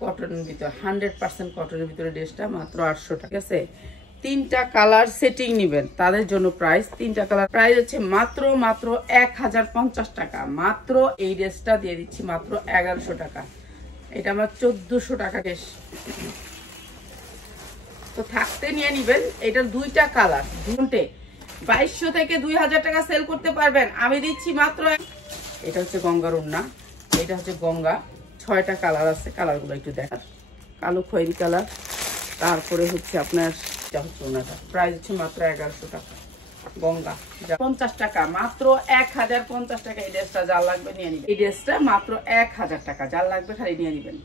কটনের ভিতরে 100% কটনের ভিতরে ড্রেসটা মাত্র 800 টাকা। ঠিক আছে, তিনটা কালার সেটিং নেবেন তাদের জন্য প্রাইস, তিনটা কালার প্রাইস হচ্ছে মাত্র 1050 টাকা। মাত্র এই ড্রেসটা দিয়ে দিচ্ছি মাত্র 1100 টাকা। এটা আমার 1400 টাকা ড্রেস। তো থাকতে নিয়ে নিবেন। এটার দুইটা কালার, দুটো 2200 থেকে 2000 টাকা সেল করতে পারবেন, আমি দিচ্ছি মাত্র। এটা হচ্ছে গঙ্গার ওড়না, এটা হচ্ছে গঙ্গা, 6টা কালার আছে, কালারগুলো একটু দেখার। কালো খয়েরি কালার, তারপরে হচ্ছে আপনার ওড়নাটা প্রাইস হচ্ছে মাত্র 1100 টাকা। গঙ্গা 50 টাকা, মাত্র 1050 টাকা। এই ড্রেসটা যার লাগবে নিয়ে নিবেন। এই ড্রেসটা মাত্র 1000 টাকা, যার লাগবে খালি নিয়ে নিবেন।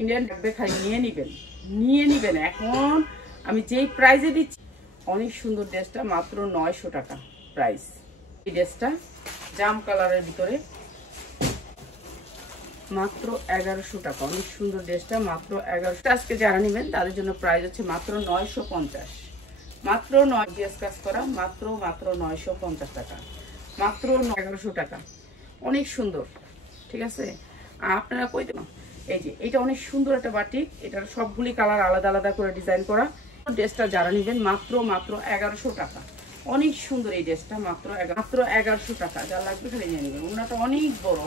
ইন্ডিয়ান লাগবে খালি নিয়ে নিবেন। এখন আমি যেই প্রাইজে দিচ্ছি, অনেক সুন্দর ড্রেসটা মাত্র 900 টাকা প্রাইস। এই ড্রেসটা জাম কালারের ভিতরে মাত্র 1100 টাকা। অনেক সুন্দর ড্রেসটা মাত্র 1100। আজকে যারা নেবেন তাদের জন্য প্রাইস হচ্ছে মাত্র 950। মাত্র 9 ড্রেস কাজ করা, মাত্র 950 টাকা, মাত্র 1100 টাকা। অনেক সুন্দর। ঠিক আছে, আপনারা কই দেন। এই যে এটা অনেক সুন্দর একটা বাটিক, এটার সবগুলি কালার আলাদা আলাদা করে ডিজাইন করা। ড্রেসটা যারা নেবেন মাত্র 1100 টাকা। অনেক সুন্দর এই ড্রেসটা মাত্র 1100 টাকা, যার লাগবে খালি নিয়ে নেবেন। ওনাটা অনেক বড়,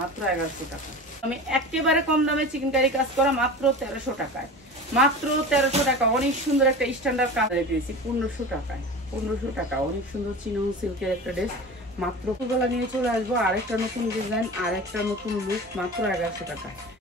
মাত্র 1100 টাকা। আমি একেবারে কম দামে চিকেন কারি কাজ করা মাত্র 1300 টাকায়, মাত্র 1300 টাকা। অনেক সুন্দর একটা স্ট্যান্ডার্ড কালার দিয়েছি 1500 টাকায়, 1500 টাকা। অনেক সুন্দর চিনন সিল্কের একটা ড্রেস মাত্র। বেলা নিয়ে চলে আসবো আরেকটা নতুন ডিজাইন, আরেকটা নতুন লুক, মাত্র 1100 টাকা।